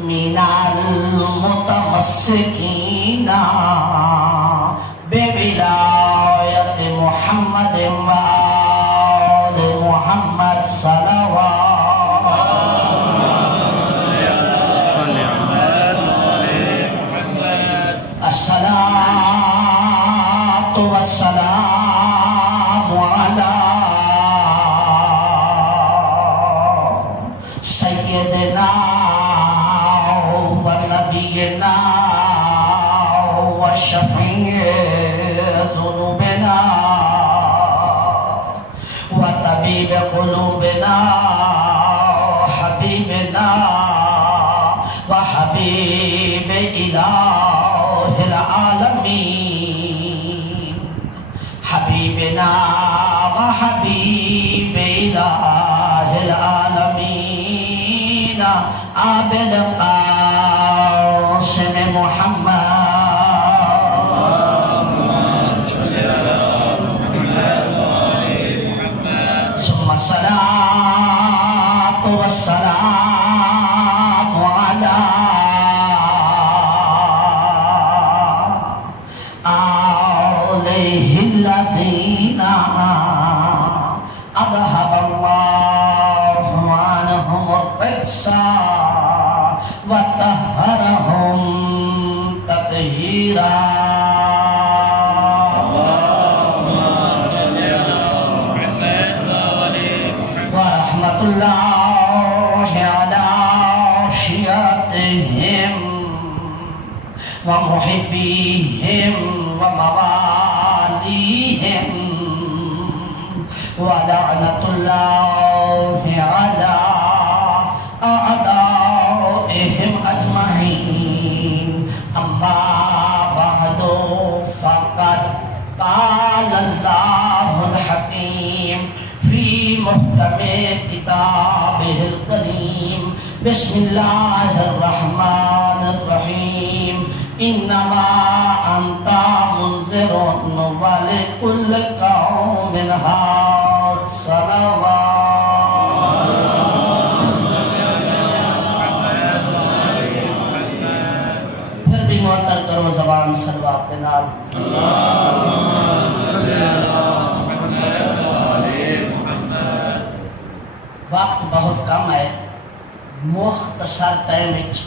من المتمسكين بولایت محمد وآل محمد صلوات الصلاة والسلام على سيدنا ونبينا وشفيع ذنوبنا وطبيب قلوبنا حبيبنا وحبيب إله العالمين حبيبنا وحبيب إله العالمين أبي القاسم محمد ثم الصلاة والسلام على آله الذين أذهب الله عنهم الرجس وطهرهم تطهيرا ورحمة الله على شيعتهم ومحبيهم ومواليهم ولعنة الله على أعدائهم أجمعين أما بعد فقد قال الله الحكيم في محكم كتابه الكريم بسم الله الرحمن الرحيم إنما أنت منذر ولكل قوم هاد صلوات پھر بھی معطر کرو زبان صلوات کے نال وقت بہت کم ہے مختصر ٹائم وچ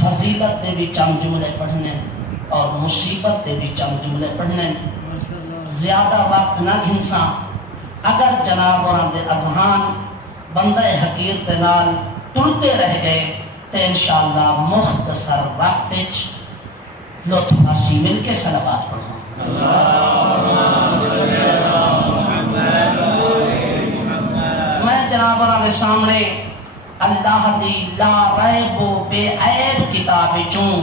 فضیلت دے بھی چند جملے پڑھنے اور مصیبت دے بھی چند جملے پڑھنے زیادہ وقت نہ گھنساں اگر جناباں دے اذہان بندہ حقیر دے نال ٹرتے رہ گئے تو انشاءاللہ مختصر وقت وچ لطف ہنسی مل کے صلوات پڑھو میں جناباں دے سامنے اللہ دی لا ریب و بے عیب کتاب چوں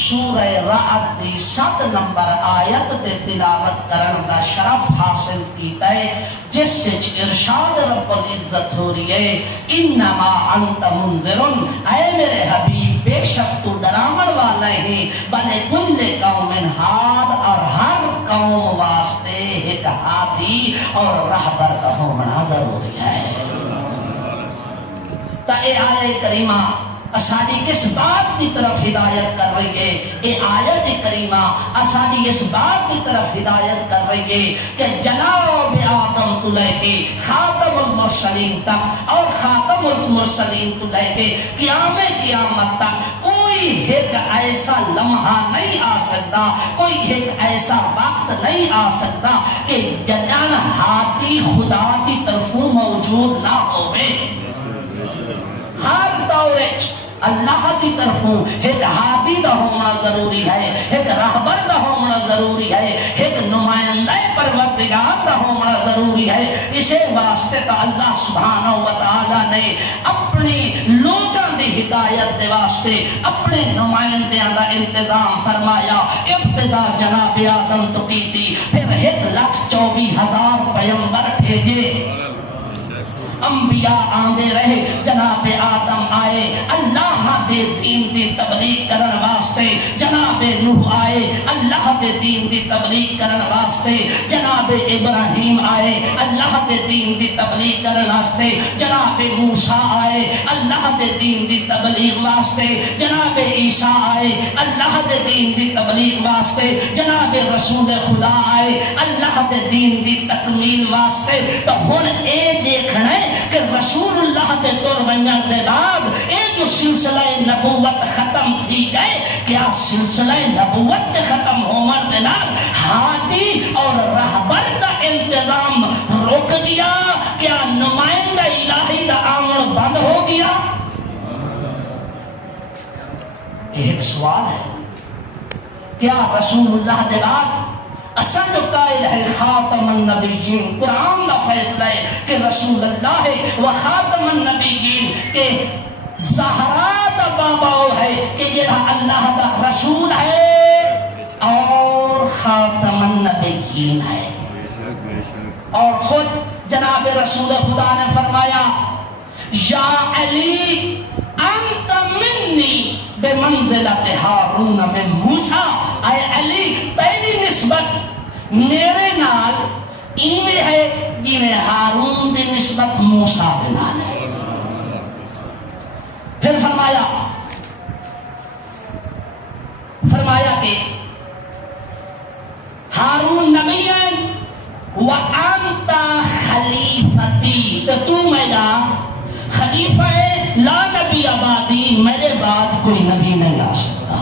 سورہ رعد دی 7 نمبر آیت تے تلاوت کرن دا شرف حاصل کیتا ہے جس وچ ارشاد رب العزت ہو رہی ہے انما انت منذر اے میرے حبیب بے شک تو ڈراون والا ہے بلے کل قوم ہاد اور ہر قوم واسطے ایک ہادی اور راہبر کا ہونا ضروری ہے تا اے آیت کریمہ اساڈی کس بات کی طرف ہدایت کر رہی ہے اے آیت کریمہ اساڈی اس بات کی طرف ہدایت کر رہی ہے کہ جناب آدم تو لے کے خاتم المرسلین تک اور خاتم المرسلین تو لے کے قیامت تک کوئی ایک ایسا لمحہ نہیں آ سکتا کوئی ایک ایسا وقت نہیں آ سکتا کہ جنان ہاتھی خدا کی طرفوں موجود نہ ہوئے ہر دورے اللہ کی طرفوں ایک ہادی دا ہونا ضروری ہے ایک راہبر دا ہونا ضروری ہے ایک نمائندہ پروردگار دا ہونا ضروری ہے اسے واسطے تا اللہ سبحانہ وتعالی نے اپنی لوگاں دی ہدایت دے واسطے اپنے نمائندیاں دا انتظام فرمایا ابتدا جناب آدم تو کی تھی پھر 1,24,000 پیغمبر بھیجے انبیاء آندے رہے جناب آدم آئے اللہ دے دین دی تبلیغ کرن واسطے واسطے، جناب نوح آئے اللہ دے دین دی تبلیغ کرن واسطے، جناب ابراہیم آئے اللہ دے دین دی تبلیغ کرن واسطے، جناب موسیٰ آئے اللہ دے دین دی تبلیغ واسطے، جناب عیسیٰ آئے اللہ دے دین دی تبلیغ واسطے، جناب رسول خدا آئے اللہ دے دین دی تکمیل واسطے۔ تو ہن اے دیکھنا ہے کہ رسول اللہ دے طور ونجن دے بعد اے جو سلسلہ نبوت ختم تھی گئے، کیا سلسلہ نبوت ختم ہومن دے نال ہادی اور رہبر کا انتظام روک دیا؟ کیا نمائندہ الہی دا آمن بند ہو گیا؟ ایک سوال ہے، کیا رسول اللہ دے بعد اصل جو قائل ہے خاتم النبیین، قرآن کا فیصلہ ہے کہ رسول اللہ ہے وہ خاتم النبیین، کہ زہرا دا بابا ہے کہ یہ اللہ دا رسول ہے اور خاتم النبیین ہے۔ اور خود جناب رسول خدا نے فرمایا یا علی انت منی بمنزلت ہارون من موسیٰ، اے علی تیری نسبت میرے نال ایویں ہے جنہیں ہارون دی نسبت موسیٰ دے نال ہے۔ پھر فرمایا کہ ہارون نبی ہے وَأَنْتَ خلیفتی، تو میرا خلیفہ ہے، لا نبی آبادی، میرے بعد کوئی نبی نہیں آ سکتا۔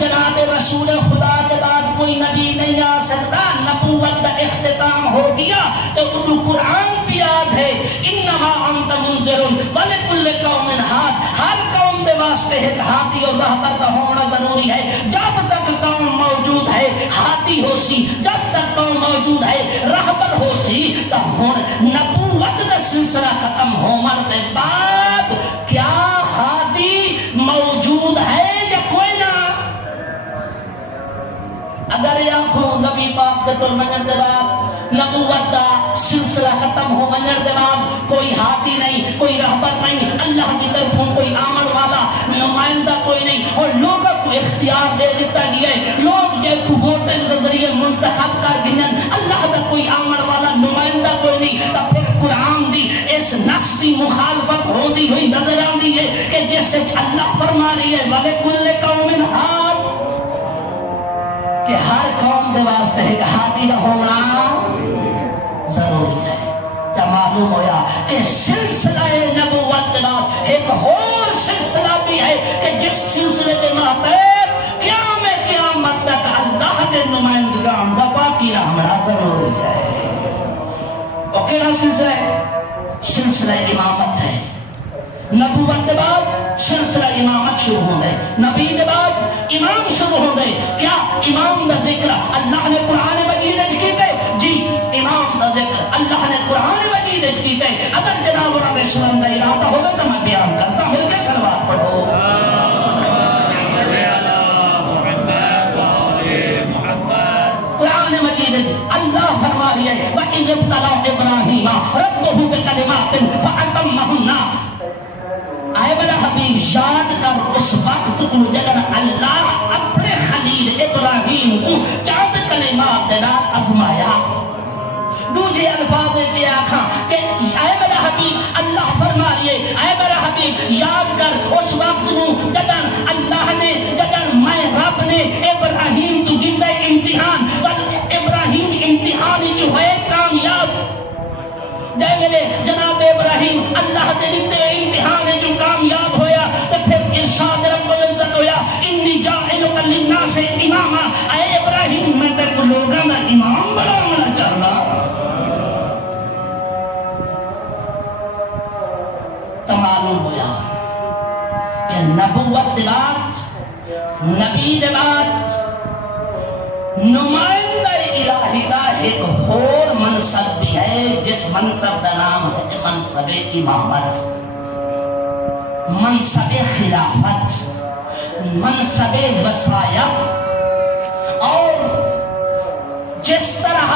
جناب رسول خدا کے بعد کوئی نبی نہیں آ سکتا، نبوت کا اختتام ہو گیا۔ تو اردو قرآن بھی یاد ہے انما انت منذر ولکل قوم ہاد، ہر قوم دے واسطے ایک ہادی اور رہبر کا ہونا ضروری ہے۔ جب تک قوم موجود ہے ہادی ہو سی، جب تک قوم موجود ہے رہبر ہو سی۔ تو ہن نبوت کا سلسلہ ختم ہونے کے بعد کیا ہادی موجود ہے یا کوئی نہ؟ اگر آنکھوں نبی پاک دے پر منجر دے بعد نبوت دا سلسلہ ختم ہو منجر دے بعد کوئی ہاتھی نہیں، کوئی رہبر نہیں، اللہ کی طرفوں کوئی آمن والا نمائندہ کوئی نہیں، اور لوگوں کو اختیار دے دیتا گیا ہے، لوگ جے کو ووٹیں کے ذریعے منتخب کر گئے، اللہ کا کوئی آمن والا نمائندہ کوئی نہیں۔ تو پھر قرآن دی اس نفس کی مخالفت ہوتی ہوئی نظر آتی ہے کہ جیسے اللہ فرما رہی ہے وَلِكُلِّ قَوْمٍ ہَادٍ، کہ ہر قوم دے واسطے ایک ہادی کا ہونا ضروری ہے۔ جب معلوم ہویا کہ سلسلہ نبوت کے بعد ایک اور سلسلہ بھی ہے کہ جس سلسلے کے ماتحت قیامت تک اللہ کے نمائندگان کا باقی رہنا ضروری ہے۔ اور کیا سلسلہ ہے؟ سلسلہ امامت ہے۔ نبوت کے بعد سلسلہ امامت شروع ہو گئے، نبی کے بعد امام شروع ہو گئے۔ کیا امام کا ذکر اللہ نے قرآن مجید کیتے؟ جی، امام کا ذکر اللہ نے قرآن مجید کیتے۔ اگر جناب اور سنن کا ارادہ ہوگا تو میں بیان کرتا ہوں، مل کے صلوات پڑھو۔ قرآن مجید اللہ فرما رہی ہے وَإِذِ ابْتَلَىٰ إِبْرَاهِيمَ رَبُّهُ بِكَلِمَاتٍ فَأَتَمَّهُنَّ۔ اے میرا حبیب یاد کر اس وقت کو جب اللہ اپنے خلیل ابراہیم کو چند کلمات نال آزمایا۔ دوسرے الفاظ چے آکھاں کہ اے میرا حبیب اللہ فرما رہی ہے اے میرا حبیب یاد کر اس وقت کو جب اللہ نے جب میں رب نے ابراہیم تو گندے امتحان پر ابراہیم امتحان جو ہے کامیاب جائے میرے جناب ابراہیم اللہ دے لیتے امتحان جو کامیاب ہویا تو پھر ارشاد رب العزت ہویا انی جاعلک للناس اماما، اے ابراہیم میں تیرے کو لوگاں دا امام بنانا چاہتا۔ تو معلوم ہویا کہ نبوت دے بعد نبی دے بعد نمائندہ الہی دا ایک اور منصب بھی ہے جس منصب کا نام ہے منصب امامت، منصب خلافت، منصب وصایت۔ اور جس طرح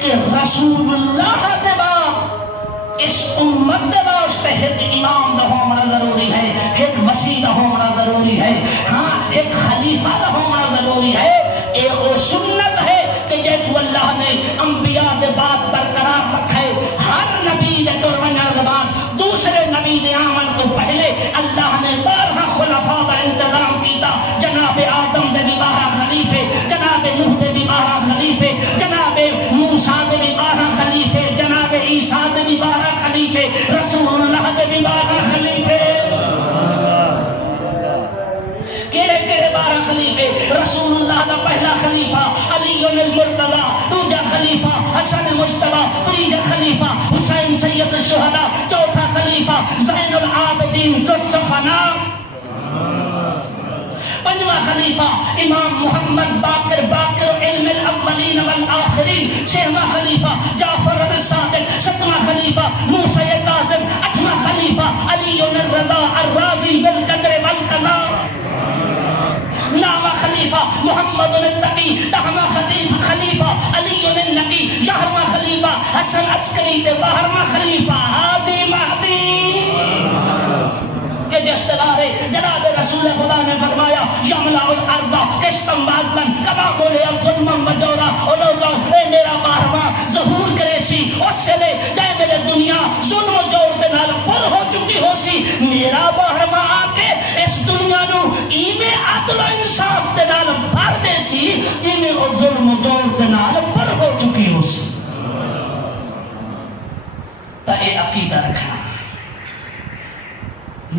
کہ رسول اللہ کے بعد اس امت کے واسطے ایک امام دا ہونا ضروری ہے، ایک وسیلہ ہونا ضروری ہے، خلیفہ دا ہونا ضروری ہے. اے او سنت ہے کہ جیتو اللہ نے انبیاء دے بات برقرار رکھے. ہر نبی دے ٹرمن بعد دوسرے نبی دے آمن کو پہلے اللہ نے 12 خلفاء کا انتظام کیتا. جناب آدم دے بھی 12 خلیفے, جناب نوح دے بھی 12 خلیفے, جناب موسیٰ دے بھی 12 خلیفے, جناب عیسیٰ دے بھی 12 خلیفے, رسول اللہ دے بھی 12 خلیفے. کیڑے کیڑے 12 خلیفے؟ رسول اللہ دا پہلا خلیفہ علی المرتضی, دوجا خلیفہ حسن مجتبی, تیجا خلیفہ حسین سید الشہداء, چوتھا خلیفہ زین العابدین ذو الصفناء, پنجواں خلیفہ امام محمد باقر علم الاولین والآخرین, چھواں خلیفہ جعفر الصادق, ساتواں خلیفہ موسیٰ کاظم, آٹھواں خلیفہ علی الرضا الرازی بالقدر والقضاء, نواں خلیفہ محمد التقی, دہواں خلیفہ علی النقی, 11واں خلیفہ حسن عسکری, 12واں خلیفہ ہادی مہدی. کہ جس طرح جناب رسول خدا نے فرمایا یملا الارض قسطا وعدلا کما بولے الظلم وجورا, اور لوگوں اے میرا 12واں ظہور کرے سی اس سے لے جائے میرے دنیا ظلم و جور دے نال پر ہو چکی ہو سی, میرا 12واں آ کے اس دنیا نو ایویں عدل و انصاف دے نال بھر دے سی جویں او ظلم و جور دے نال پر ہو چکی ہو سی. تا اے عقیدہ رکھنا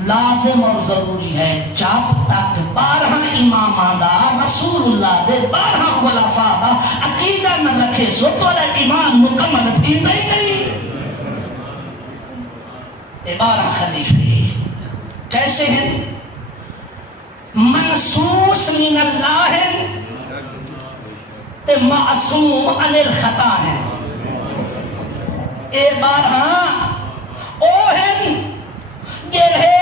لازم اور ضروری ہے. جب تک 12 امام دا رسول اللہ دے 12 خلفاء دا عقیدہ نہ رکھے سو تو ایمان مکمل تھی نہیں. 12 خلیفے کیسے ہیں؟ منصوص من اللہ ہیں تے معصوم عن الخطا ہیں. اے 12 او ہیں جنہیں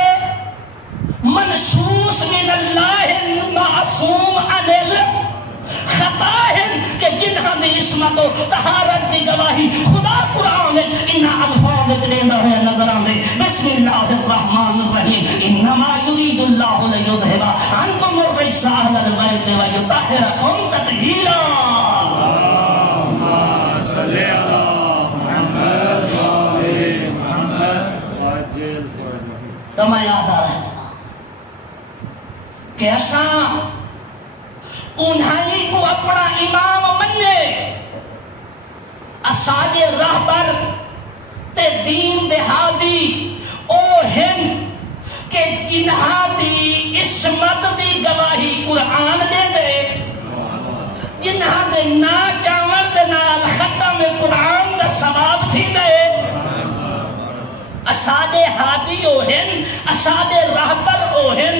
منصوص من اللہ معصوم عن الخطا ہیں کہ جنہاں دی عصمت و طہارت دی گواہی خدا قرآن انہا الفاظ دینا ہے نظران دے. بسم اللہ الرحمن الرحیم انما یرید اللہ لیذہب عنکم الرجس اہل البیت ویطہرکم تطہیرا. اللہم صلی علی محمد وآل محمد. تو میں یاد آ رہا ہے کیسا انہیں کو اپنا امام منے, اساج رہبر تے دین دہادی او ہن کہ جنہاں دی عصمت دی گواہی قرآن دے دے, جنہاں دے نا چاور دے نال ختم قرآن دا ثواب تھی دے. اساد ہادی او ہن, اساد رہبر او ہن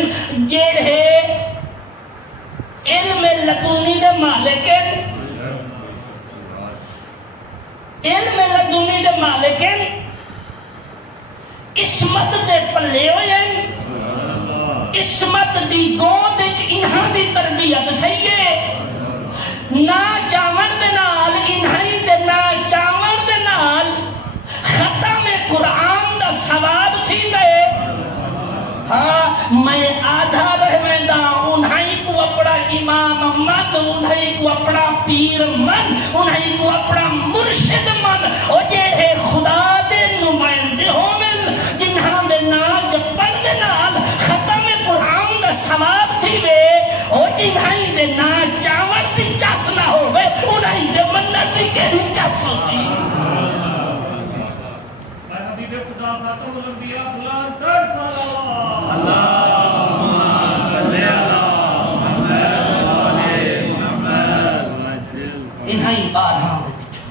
جڑے علم لدنی دے مالک, علم لدنی دے مالک, عصمت دے پلے ہوئے, عصمت دی گود وچ انہاں دی تربیت تھئیے. نا چاور دے نال انہاں دے نا چاور دے نال ختم قرآن دا ثواب تھی دے. ہاں میں آدھا رہویندہ انہیں کو اپنا امام من, انہیں کو اپنا پیر من, انہیں کو اپنا مرشد من, اور جے خدا دے نمائندے ہومن جنہاں دے نال جپن دے نال ختم قرآن دا ثواب تھی وے, اور جنہیں دے نا چاور دی چس نہ ہوئے انہیں دے منت دی کہنی چس سی. انہیں 12 دے بچوں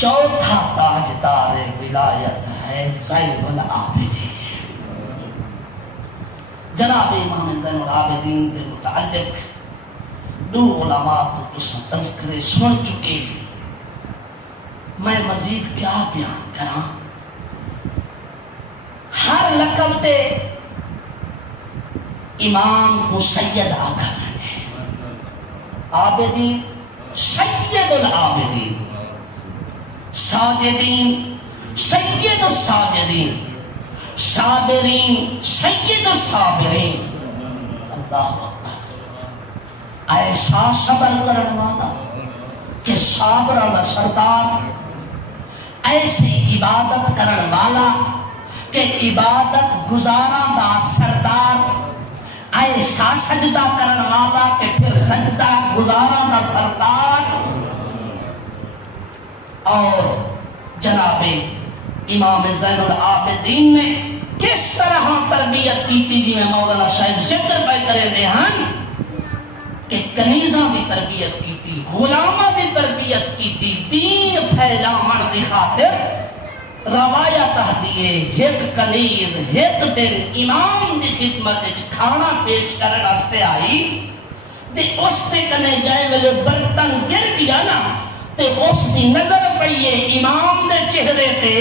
چوتھا تاجدار ولایت ہے زین العابدین. جناب امام زین العابدین کے متعلق 2 علماء تو تذکرے سن چکے, میں مزید کیا بیان کراں. ہر لقب تے امام کو سید آکھا ہے, عابدین سید العابدین, ساجدین سید الساجدین, صابرین سید الصابرین. اللہ ایسا صبر کرن والا کہ صابراں دا سردار، ایسی عبادت کرن والا کہ عبادت گزاراں دا سردار، ایسا سجدہ کرن والا کہ پھر سجدہ گزاراں دا سردار۔ اور جناب امام زین العابدین نے کس طرح تربیت کی تھی جی میں مولانا صاحب ذکر پہ کرے دے ہن کہ کنیزاں دی تربیت کی تھی، غلاماں دی تربیت کی تھی، دین پھیلاون دی خاطر روایت دیئے ایک کنیز ایک دن امام دی خدمت کھانا پیش کرن واسطے آئی تے اس تے کنے جائے ویلے برتن گر گیا نا تے اس دی نظر پئیے امام دے چہرے تے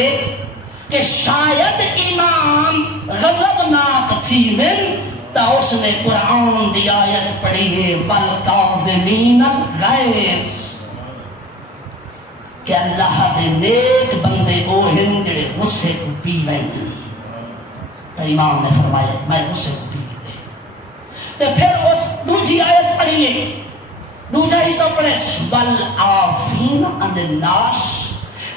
کہ شاید امام غضبناک تھی من تا اس نے قرآن دی آیت پڑھی ہے والکاظمین الغیظ کہ اللہ دے نیک بندے وہ ہیں جڑے غصے کو پی ویندے۔ تو امام نے فرمایا میں غصے کو پی لیتے تو پھر اس دوسری آیت پڑھیے، دوسرا حصہ پڑھے والعافین عن الناس،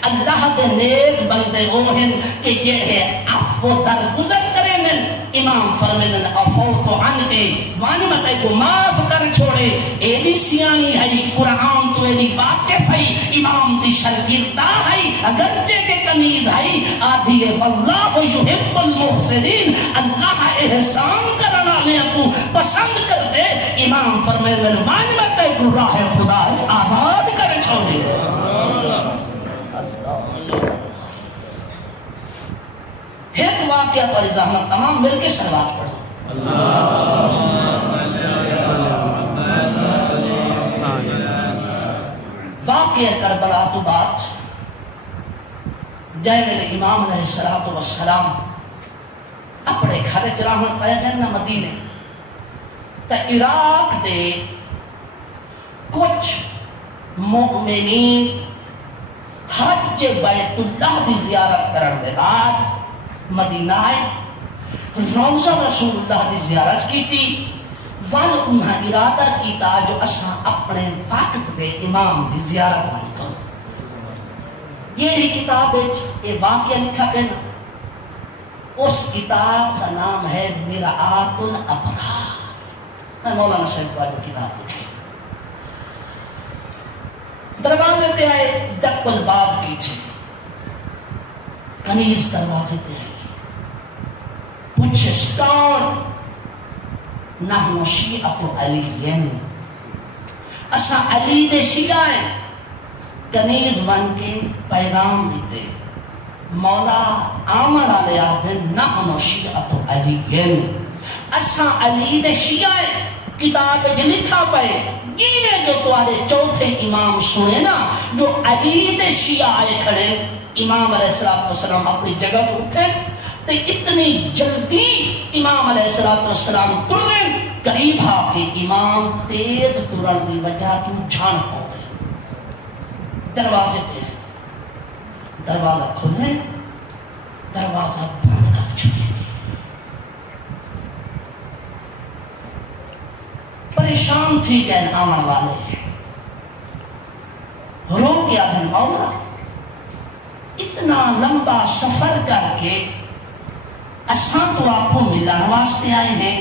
اللہ دے نیک بندے وہ ہیں کہ یہ عفو درگزر کریں گے۔ امام فرمیدن عفوت عنکے وانمتے کو معاف کر چھوڑے، ایدی سیانی ہے قرآن تو ایدی واقف ہے، امام دی شرگردہ ہے اگرچہ کے کنیز ہے آدھی واللہ یحب المحسنین، اللہ احسان کرنا لیا کو پسند کرتے۔ امام فرمیدن وانمتے کو راہ خدا آزاد کر چھوڑے۔ ایک واقعہ پر زحمت تمام مل کے صلوات پڑھو۔ واقعہ کربلا تو بات جائے میرے امام علیہ السلام اپنے گھر چراہن پہ گئے نا مدینے تا عراق دے کچھ مؤمنین حج بیت اللہ دی زیارت کرن دے بعد مدینہ آئے، روضہ رسول اللہ دی زیارت کی تھی، وال انہاں ارادہ کیتا جو اساں اپنے وقت دے امام دی زیارت بن کرو۔ یہ کتاب یہ واقعہ لکھا پہ نا، اس کتاب کا نام ہے مرآت الابرار، میں مولانا صاحب کو آج کتاب لکھے۔ دروازے تے آئے دق الباب کی تھی، کنیز دروازے تے آئی، پوچھستان نحن شیعت علیین، اسا علی دے شیعہ ہیں، کنیز بن کے پیغام دیتے، مولا آمن علیہ دن نحن شیعت علیین، اسا علی دے شیعہ ہیں۔ کتاب جو لکھا پائے گینے جو تمہارے چوتھے امام سنے نا جو علی دے شیعہ آئے کھڑے، امام علیہ السلام اپنی جگہ اٹھے تو اتنی جلدی امام علیہ السلام ترن قریب ہا کہ امام تیز ترن دی وجہ تو جھان ہوتے، دروازے تھے، دروازہ کھلے، دروازہ بند کر چھوڑے، پریشان تھی کہ آمن والے رو گیا دن مولا اتنا لمبا سفر کر کے اساں تو آپ کو ملن واسطے آئے ہیں،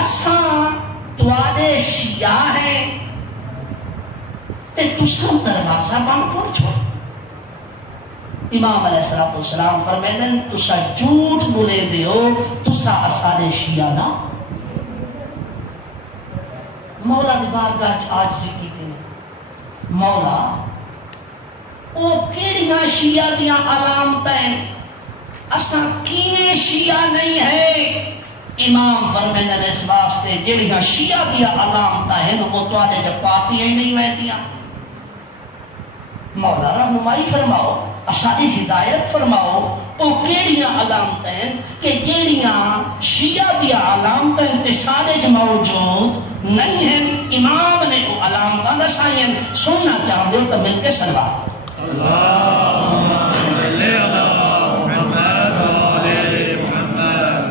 اساں تواڈے شیعہ ہیں تے تساں دروازہ بند کر چھوڑ۔ امام علیہ السلام فرمیدن تساں جھوٹ بولے دیو، تساں اساں شیعہ نہ۔ مولا دی بارگاہ عاجزی کیتے ہیں، مولا او کیڑیاں شیعہ دیاں علامتیں، اساں کیویں شیعہ نہیں ہے۔ امام فرمیندے اس واسطے جڑیاں شیعہ دیاں علامتیں ہیں وہ تواڈے جب پاتیاں ہی نہیں ویندیاں۔ مولا رہنمائی فرماؤ، اساں ہدایت فرماؤ، او کیڑیاں علامتیں کہ جڑیاں شیعہ دیاں علامتیں تے سارے جو موجود نہیں ہیں۔ امام نے وہ علامتیں دسائیں، سننا چاہتے ہو تو مل کے سلوات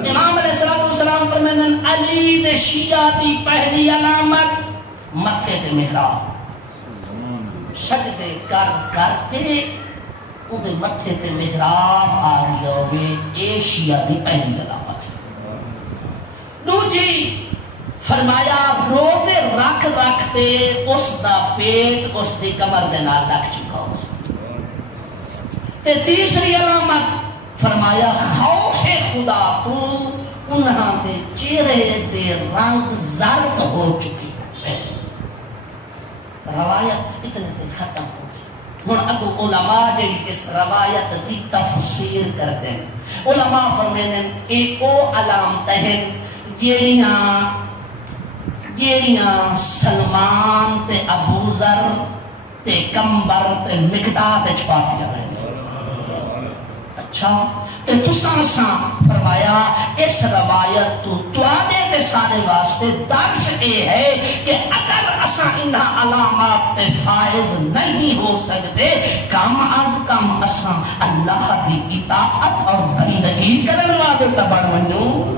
امام علیہ السلام فرمائیں علی شیعہ دی پہلی علامت متھے تے محراب سجدے کر کر کے اودے متھے تے محراب آ گیا ہوئے اے شیعہ دی پہلی علامت دوجی فرمایا روزے رکھ رکھتے اس دا پیٹ اس دی کمر دے نال لگ چکا ہو تے تیسری علامت فرمایا خوف خدا تو انہاں دے چہرے دے رنگ زرد ہو چکی ہے روایت اتنے تے ختم ہو گئی ہن ابو علماء جڑی اس روایت دی تفسیر کر دیں علماء فرمائیں اے او علامت ہیں جیڑیاں سلمان تے ابو ذر تے کمبر تے مقداد وچ پاکیاں رہے اچھا تے تساں ساں فرمایا اس روایت تو تواڈے تے سارے واسطے درس اے ہے کہ اگر اساں انہاں علامات تے فائز نہیں ہو سکتے کم از کم اساں اللہ دی اطاعت اور بندگی کرن والے تے بن ونجو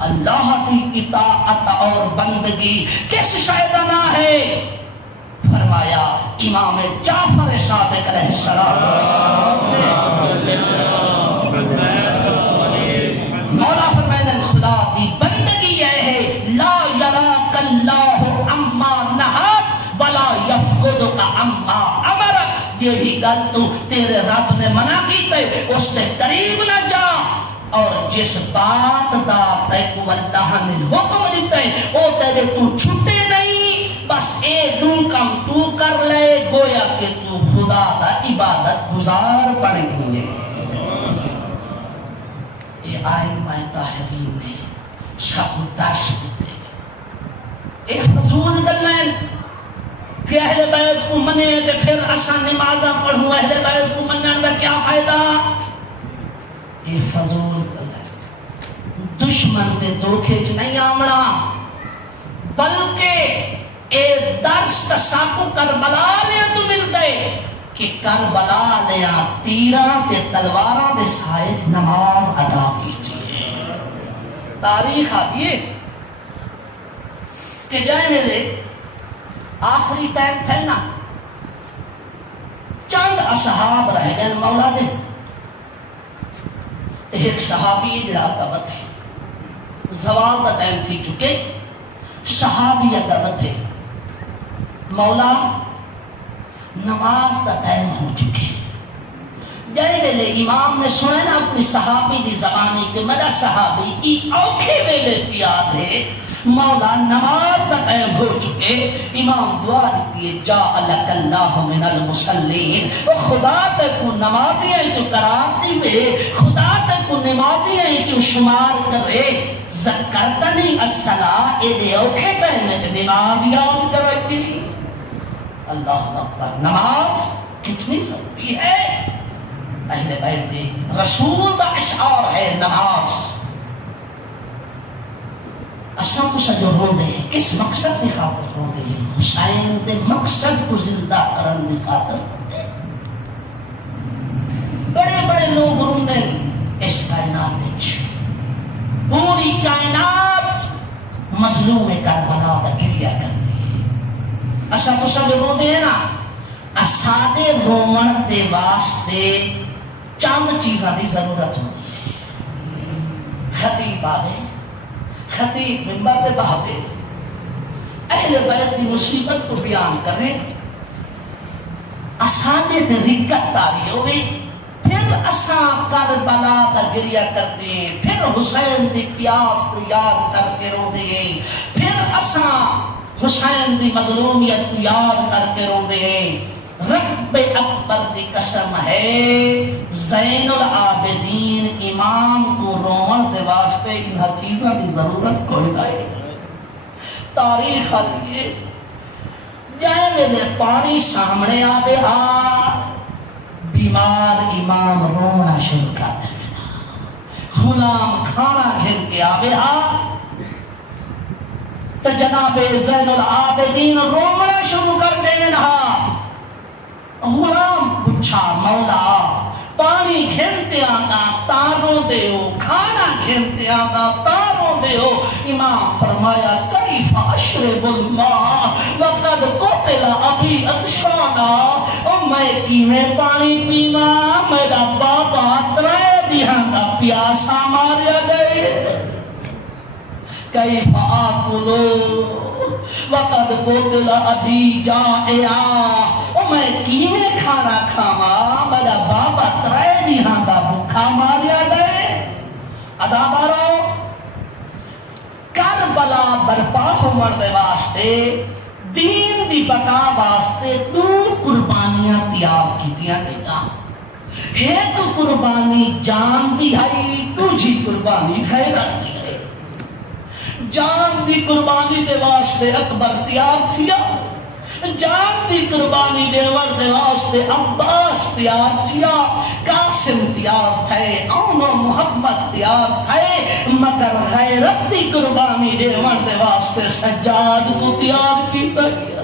اللہ کی اطاعت اور بندگی کس شاید نہ ہے فرمایا امام جعفر صادق علیہ السلام مولا فرمائے خدا دی بندگی یہ ہے لا یراک اللہ اما نہاک ولا یفقدک اما امرک جیڑی گل تو تیرے رب نے منع کی تے اس سے قریب نہ جا اور جس بات دا تیکو اللہ نے حکم دیتا ہے او تیرے تو چھٹے نہیں بس اے دو کم تو کر لے گویا کہ تو خدا دا عبادت گزار پڑ گئی ہے یہ آئمہ طاہرین نے سب درس دیتے اے فضول گلیں کہ اہل بیت کو منے کہ پھر اساں نمازہ پڑھوں اہل بیت کو منن کا کیا فائدہ یہ فضول دشمن دے دھوکے چ نہیں آمنا بلکہ اے درس تساکو کربلا لیا تو مل گئے کہ کربلا لیا تیران تے تلواراں دے سائے نماز ادا کیجئے تاریخ آتی ہے کہ جائے میرے آخری ٹائم تھے نا چند اصحاب رہ گئے مولا دے ایک صحابی جڑا دعوت ہے زوال دا ٹائم تھی چکے صحابی دعوت ہے مولا نماز دا ٹائم ہو چکے جائے ویلے امام نے سنے نا اپنی صحابی دی زبانی کہ میرا صحابی ای اوکھے ویلے پیاد ہے مولا نماز دا ٹائم ہو چکے امام دعا دیتی ہے جا لک اللہ من المصلین و خدا تک کو نمازی ہیں جو قرار دی میں خدا تک کو نمازی ہیں جو شمار کرے ذکرتنی الصلاة اے دے اوکھے ٹائم میں جو نماز یاد کرے اللہ اکبر نماز کتنی ضروری ہے اہل بیت رسول دا اشعار ہے نماز اساں کو سجو رو دے کس مقصد کی خاطر رو دے حسین دے مقصد کو زندہ کرن دی خاطر بڑے بڑے لوگ روندے اس کائنات وچ پوری کائنات مظلوم کربلا دا گریہ کرتی ہے اساں کو سجو رو دے نا اساں رومن دے واسطے چند چیزاں دی ضرورت ہوتی ہے خطیب آوے خطیب منبر پہ بہاوے اہل بیت دی مصیبت کو بیان کرے اسانے دے رکت تاری ہوئے پھر اساں کربلا دا گریہ کرتے پھر حسین دی پیاس کو یاد کر کے رو دے پھر اساں حسین دی مظلومیت کو یاد کر کے رو دے رب اکبر دی قسم ہے زین العابدین امام کو رومن دے واسطے انہا چیزاں دی ضرورت کوئی نہیں تاریخ آلیے جائے میرے پانی سامنے آبے بیمار امام رونا شروع کر دے غلام کھانا گھر کے آبے تو جناب زین العابدین رونا شروع کر دے غلام پوچھا مولا پانی گھنتے آگا تاروں دے ہو، کھانا گھنتے آگا تاروں دے ہو. امام فرمایا کیف اشرب الماء وقد قتل ابی عطشانا، او میں کیویں پانی پیوا، میرا بابا 3 دیہاں کا پیاسا ماریا گئے. کیف آکلو وقد قتل ابی جائعا، او میں کیویں کھانا کھاوا، میرا بابا 3 دیہاں کا بھوکا ماریا گئے. عزادارو کربلا برپا ہومن دے واسطے، دین دی بقا واسطے 2 قربانیاں تیار کیتیاں گئیاں. ایک قربانی جان دی ہے، دوجی قربانی غیرت دی ہے. جان دی قربانی دے واسطے اکبر تیار تھیا، جان دی قربانی دیور دے واسطے عباس تیار تھیا، قاسم تیار تھے، اونو محمد تیار تھے، مگر غیرت دی قربانی دیور دے واسطے سجاد کو تیار کیتا گیا.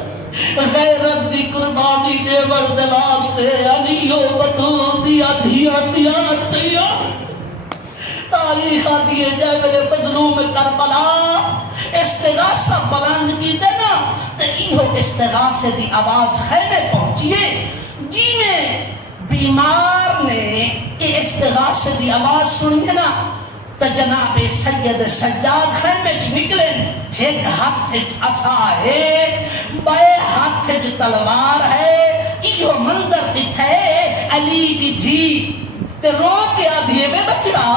غیرت دی قربانی دیور دے واسطے علی و بطول دی ادھیاں تیار تھیا. تاریخ آتی ہے جائے میرے مظلوم کربلا استغاثہ بلند کیتے نا، تے ایہو استغاثے دی آواز خیمے پہنچیے. جی میں بیمار نے یہ استغاثے دی آواز سنیے نا، تو جناب سید سجاد خیمے چ نکلے، ایک ہاتھ عصا ہے، بائے ہاتھ تلوار ہے. ایہو منظر دکھے علی دی جی تے رو کے آدھیے میں بچڑا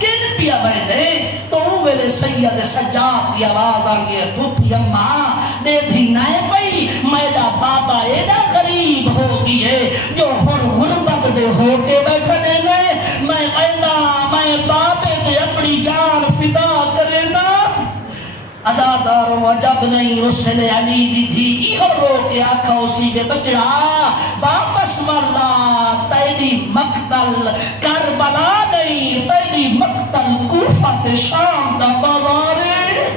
کن پیا بہنے، تو میرے سید سجاد کی آواز آگے پھوپی اماں دے دھی نائے پئی، میرا بابا ایڈا غریب ہو گئی ہے جو غربت دے ہو کے بیٹھنے نے، میں اینا میں بابے دے اپنی جان فدا کرے نا. عزادارو عجب نہیں رسل علی دی تھی ایہو رو کے آکھا اسی کے بچڑا واپس مرلا، تیری مقتل کربلا نہیں، تیری مقتل کوفہ تے شام دا بازارے.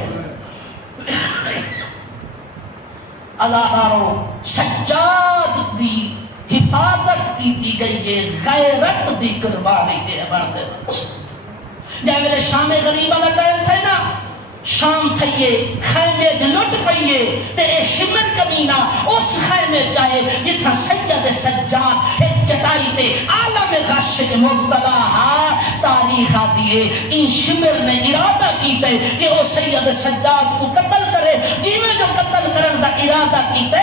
عزادارو سجاد دی حفاظت کی دی گئی ہے غیرت دی قربانی دے بڑھتے بچ. جائے میرے شام غریبہ کا ٹائم تھے نا، شام تھئیے خیمے لٹ پئیے تے اے شمر کمینہ اس خیمے چاہے جتھا سید سجاد ایک چٹائی تے عالم غشج مبتلا ہا. تاریخ آتی ہے ان شمر نے ارادہ کیتے کہ وہ سید سجاد کو قتل کرے. جی میں جو قتل کرن دا ارادہ کیتے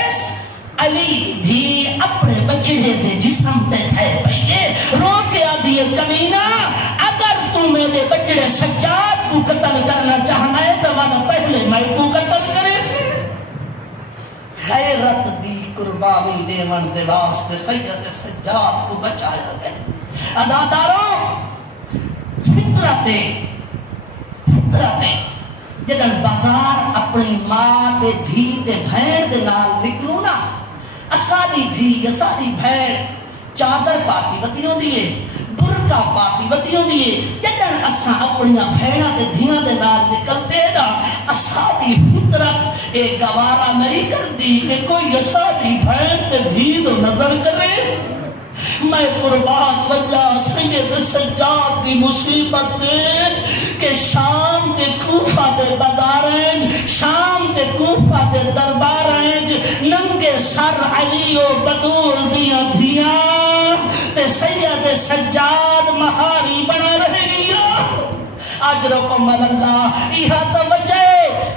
علی بھی اپنے بچڑے دے جسم تے ٹھہر پئیے، رو کے آدھیے کمینہ اگر تو میرے بچڑے سجاد کو قتل کرنا چاہنا ہے تو وانا پہلے میں کو قتل کرے سے. غیرت دی قربانی دے من دے واسطے سید سجاد کو بچایا گئے. عزاداروں فطرتیں جدن بازار اپنی ماں تے دھی تے بھین دے نال نکلو نا، اساڑی دھی اساڑی بھین چادر پاتی وتی ہوندی ہے، برقع پاتی وتی ہوندی ہے. جدن اساں اپنیاں بھیناں تے دھیاں دے نال نکلتے نا، اساڑی فطرت اے گوارا نہیں کردی کہ کوئی اساڑی بھین تے دھی تو نظر کرے. میں قربان واللہ سید سجاد دی مصیبت کہ شام تے کوفہ دے بازاریں، شام تے کوفہ دے درباریں، ننگے سر علی و بدول دیاں دھیاں تے سید سجاد مہاری بنا رہے گیا. اجرکم اللہ ایہا تو بچے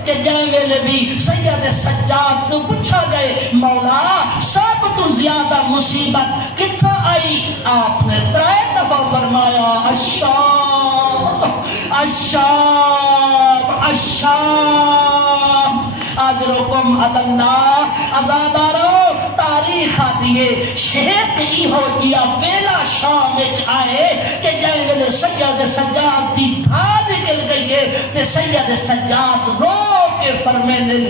کہ جائے ویلے بھی سید سجاد تو پوچھا گئے مولا سب تو زیادہ مصیبت کتھا آئی؟ آپ نے 3 دفعہ فرمایا الشام الشام الشام. اجرکم اللہ. عزادارو تاریخ آدیے شیخ ای ہو گیا ویلا شام اچ آئے کہ جائے ویلے سید سجاد دی تھا نکل گئی ہے تے سید سجاد رو کے فرمیدن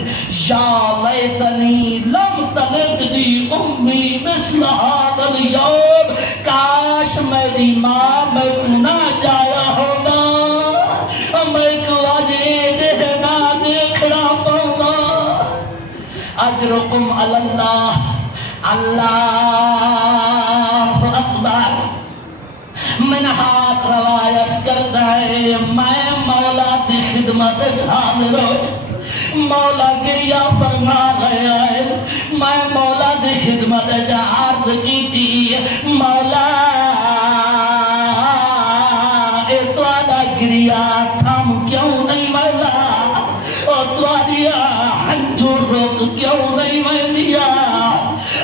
یا لیتنی لم تلدنی امی مثل هذا اليوم، کاش میری ماں میں کو نہ جایا ہوگا، میں کو آجے دینا دیکھنا پاؤں. اجرکم اللہ. اللہ اکبر. پاک روایت کرتا ہے میں مولا دی خدمت حاضر مولا گریا فرما رہا ہے میں مولا دی خدمت عرض کی تھی مولا اے تواڈا گریا تھم کیوں نہیں مولا او تواڈیا ہنجو رک کیوں نہیں ویندیا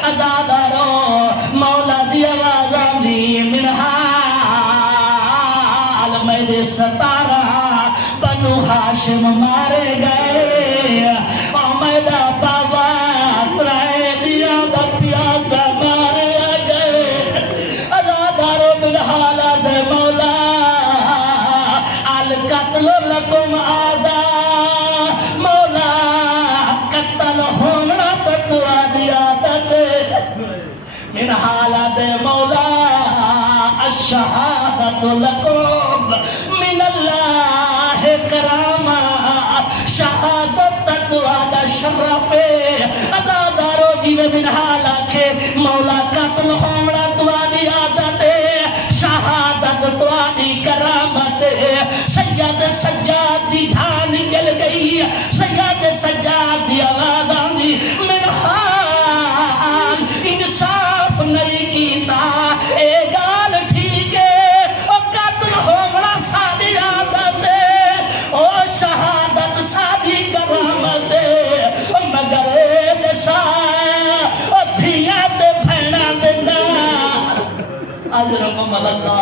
ازادارو مولا دی آواز آمدی منحال میرے 17 بنو ہاشم مارے گئے اور میرا بابا ترائے دیا دا پیاسا مارے گئے ازادارو منحال دے مولا القتل لکم آدھا مولا قتل ہونا تتوا دیا من حالات مولا الشہادت لکم من اللہ کراما شہادت تتوادا شرف ازادارو جیوے من حالات مولا قتل ہونا توانی عادت شہادت توانی کرامت سید سجاد دی دھان نکل گئی سید سجاد دی آواز آنی من حال انصاف نہیں کیتا اے گال ٹھیک ہے او قتل ہونا سادی عادت او شہادت سادی کرامت مگر اے نسا او دھیاں تے بھینا دینا اجرکم اللہ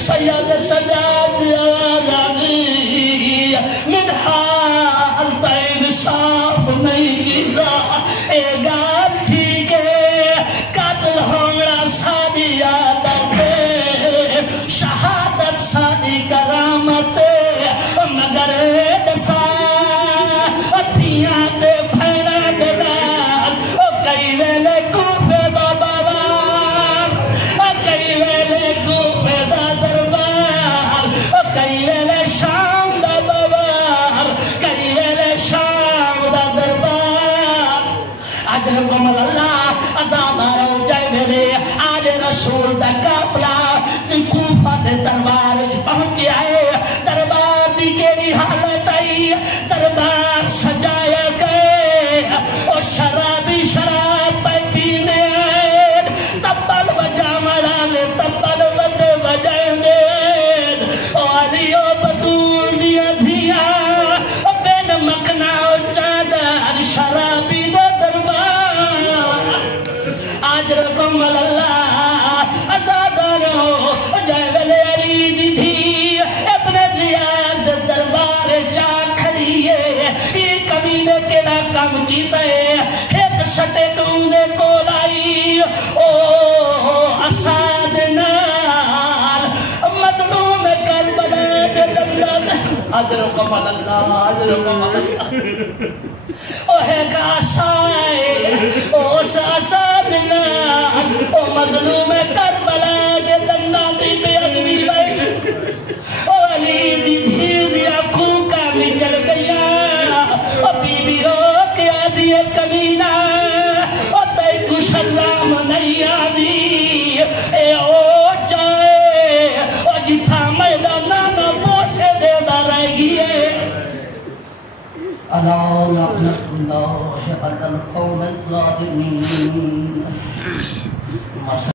سید سجاد آزادی من حال تا انصاف نہیں کیتا اے گال ٹھیک ہے قتل ہونا سادی عادت شہادت سادی کرامت مگر دسا اتھیاں دے بھیڑا دے دال کئی ویلے کوفے دا بابار کئی ویلے کوفے دا دربار کئی ویلے شام دا بابار کئی ویلے شام دا دربار اجرکم اللہ ازادارو جائے میرے آل رسول دا کافلا کوفہ دے دربار پہنچ آئے دربار دی کیڑی حالت آئی دربار سجایا گئے اور شرابی شراب پہ پینے آئے تبال وجہ مرالے تبال وجہ وجہ دے اور علیو بدور دیا دیا بین مکنا چادر شرابی دے دربار آج رکم اللہ ازادارو جائول علی دی بھی ابن زیاد دربار چاہ کھڑیے یہ کمینے کیڑا کم کیتا ہے ایک سٹے دوندے کو لائی او اساد نال مظلوم کربلا دے لمدد اجرکم اللہ اجرکم اللہ او ہے کاسائے او اساد نال او مظلوم کربلا دے لمدد بے ادبی بیٹھ او علی دی دھیر دیا کھوکا نکل گیا او بی بی رو کیا دیے کمینہ او تے کو سلام نہیں آدھی اے او چاہے او جتھا میدانہ نہ بوسے دے دا رہ گئے اللہ لعنت اللہ علی القوم الظالمین